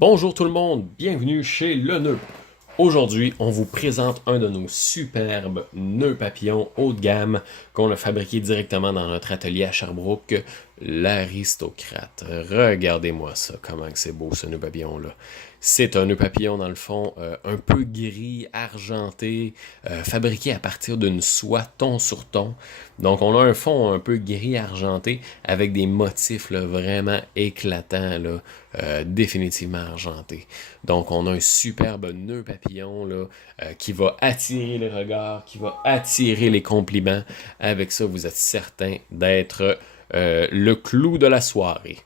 Bonjour tout le monde, bienvenue chez Le Nœud. Aujourd'hui, on vous présente un de nos superbes nœuds papillons haut de gamme qu'on a fabriqué directement dans notre atelier à Sherbrooke, l'Aristocrate. Regardez-moi ça, comment c'est beau ce nœud papillon-là. C'est un nœud papillon dans le fond un peu gris, argenté, fabriqué à partir d'une soie ton sur ton. Donc on a un fond un peu gris argenté avec des motifs là, vraiment éclatants, là, définitivement argentés. Donc on a un superbe nœud papillon là, qui va attirer les regards, qui va attirer les compliments. Avec ça, vous êtes certain d'être le clou de la soirée.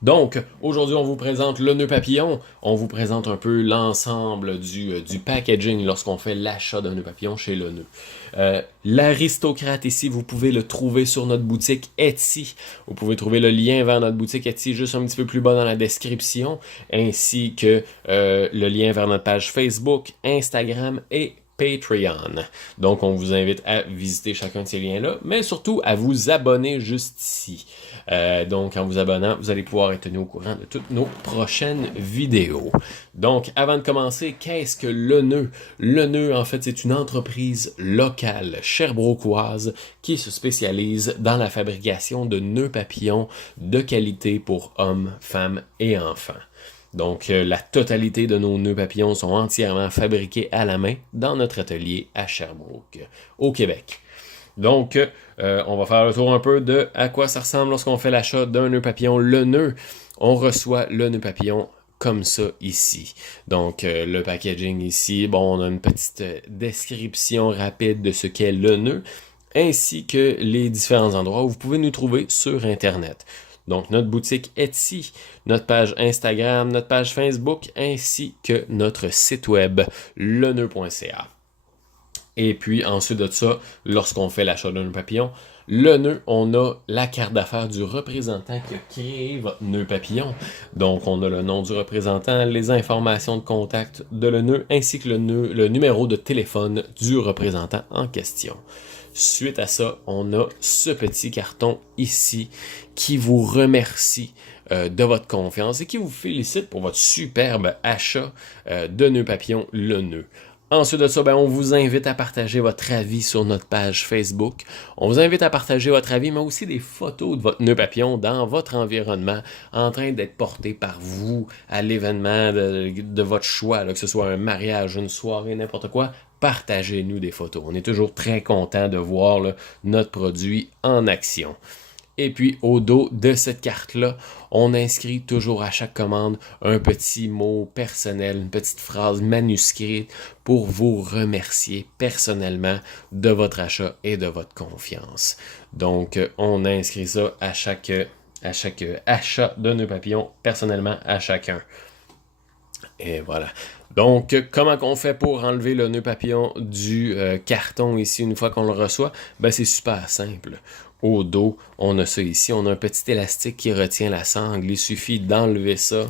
Donc, aujourd'hui, on vous présente le nœud papillon. On vous présente un peu l'ensemble du packaging lorsqu'on fait l'achat d'un nœud papillon chez le nœud. L'Aristocrate ici, vous pouvez le trouver sur notre boutique Etsy. Vous pouvez trouver le lien vers notre boutique Etsy juste un petit peu plus bas dans la description, ainsi que le lien vers notre page Facebook, Instagram et Patreon. Donc, on vous invite à visiter chacun de ces liens-là, mais surtout à vous abonner juste ici. Donc, en vous abonnant, vous allez pouvoir être tenu au courant de toutes nos prochaines vidéos. Donc, avant de commencer, qu'est-ce que le nœud? Le nœud, en fait, c'est une entreprise locale sherbrookoise qui se spécialise dans la fabrication de nœuds papillons de qualité pour hommes, femmes et enfants. Donc, la totalité de nos nœuds papillons sont entièrement fabriqués à la main dans notre atelier à Sherbrooke, au Québec. Donc, on va faire le tour un peu de à quoi ça ressemble lorsqu'on fait l'achat d'un nœud papillon. Le nœud, on reçoit le nœud papillon comme ça ici. Donc, le packaging ici, bon, on a une petite description rapide de ce qu'est le nœud, ainsi que les différents endroits où vous pouvez nous trouver sur Internet. Donc, notre boutique Etsy, notre page Instagram, notre page Facebook, ainsi que notre site web, lenœud.ca. Et puis, ensuite de ça, lorsqu'on fait l'achat d'un nœud papillon, le nœud, on a la carte d'affaires du représentant qui a créé votre nœud papillon. Donc, on a le nom du représentant, les informations de contact de le nœud, ainsi que le numéro de téléphone du représentant en question. Suite à ça, on a ce petit carton ici qui vous remercie de votre confiance et qui vous félicite pour votre superbe achat de nœud papillon, le nœud. Ensuite de ça, on vous invite à partager votre avis sur notre page Facebook. On vous invite à partager votre avis, mais aussi des photos de votre nœud papillon dans votre environnement, en train d'être porté par vous à l'événement de votre choix, là, que ce soit un mariage, une soirée, n'importe quoi. Partagez-nous des photos. On est toujours très content de voir là, notre produit en action. Et puis, au dos de cette carte-là, on inscrit toujours à chaque commande un petit mot personnel, une petite phrase manuscrite pour vous remercier personnellement de votre achat et de votre confiance. Donc, on inscrit ça à chaque achat de nœud papillon, personnellement à chacun. Et voilà. Donc, comment qu'on fait pour enlever le nœud papillon du carton ici une fois qu'on le reçoit? C'est super simple. Au dos, on a ça ici. On a un petit élastique qui retient la sangle. Il suffit d'enlever ça.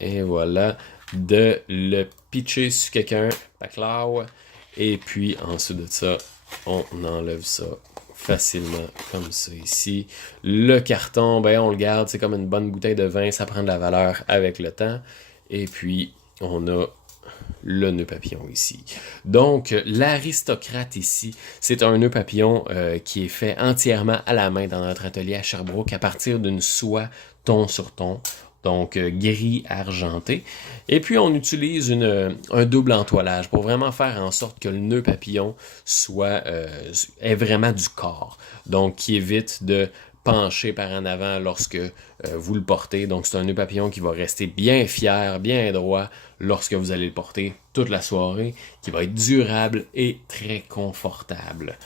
Et voilà. De le pitcher sur quelqu'un. Paclaw. Et puis, ensuite de ça, on enlève ça facilement comme ça ici. Le carton, on le garde. C'est comme une bonne bouteille de vin. Ça prend de la valeur avec le temps. Et puis, on a le nœud papillon ici. Donc, l'Aristocrate ici, c'est un nœud papillon qui est fait entièrement à la main dans notre atelier à Sherbrooke à partir d'une soie ton sur ton. Donc, gris argenté. Et puis, on utilise un double entoilage pour vraiment faire en sorte que le nœud papillon ait vraiment du corps. Donc, qui évite de pencher par en avant lorsque vous le portez. Donc, c'est un nœud papillon qui va rester bien fier, bien droit lorsque vous allez le porter toute la soirée, qui va être durable et très confortable.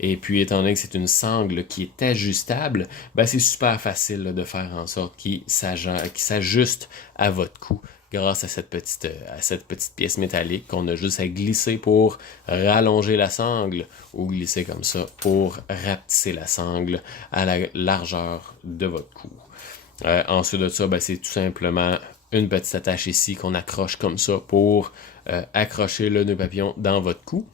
Et puis, étant donné que c'est une sangle qui est ajustable, c'est super facile là, de faire en sorte qu'il s'ajuste à votre cou grâce à cette petite pièce métallique qu'on a juste à glisser pour rallonger la sangle ou glisser comme ça pour rapetisser la sangle à la largeur de votre cou. Ensuite de ça, c'est tout simplement une petite attache ici qu'on accroche comme ça pour accrocher le nœud papillon dans votre cou.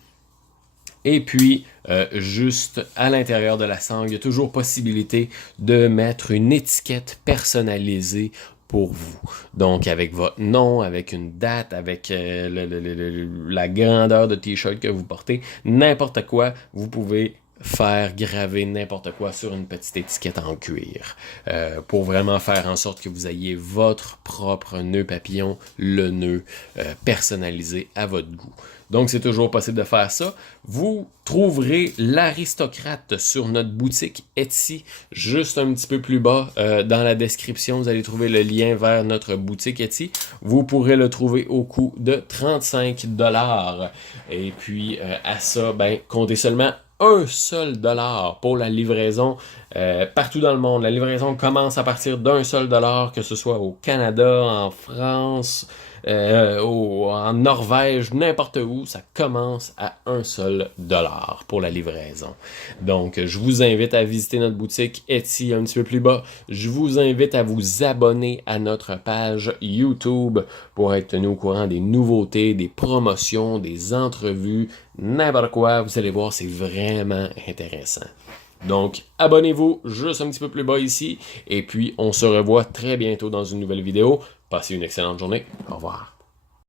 Et puis, juste à l'intérieur de la sangle, il y a toujours possibilité de mettre une étiquette personnalisée pour vous. Donc, avec votre nom, avec une date, avec la grandeur de t-shirt que vous portez, n'importe quoi, vous pouvez faire graver n'importe quoi sur une petite étiquette en cuir pour vraiment faire en sorte que vous ayez votre propre nœud papillon, le nœud personnalisé à votre goût. Donc, c'est toujours possible de faire ça. Vous trouverez l'aristocrate sur notre boutique Etsy, juste un petit peu plus bas dans la description. Vous allez trouver le lien vers notre boutique Etsy. Vous pourrez le trouver au coût de 35$. Et puis, à ça, comptez seulement un seul dollar pour la livraison partout dans le monde. La livraison commence à partir d'un seul dollar, que ce soit au Canada, en France, en Norvège, n'importe où, ça commence à un seul dollar pour la livraison. Donc, je vous invite à visiter notre boutique Etsy un petit peu plus bas. Je vous invite à vous abonner à notre page YouTube pour être tenu au courant des nouveautés, des promotions, des entrevues, n'importe quoi. Vous allez voir, c'est vraiment intéressant. Donc, abonnez-vous juste un petit peu plus bas ici. Et puis, on se revoit très bientôt dans une nouvelle vidéo. Passez une excellente journée. Au revoir.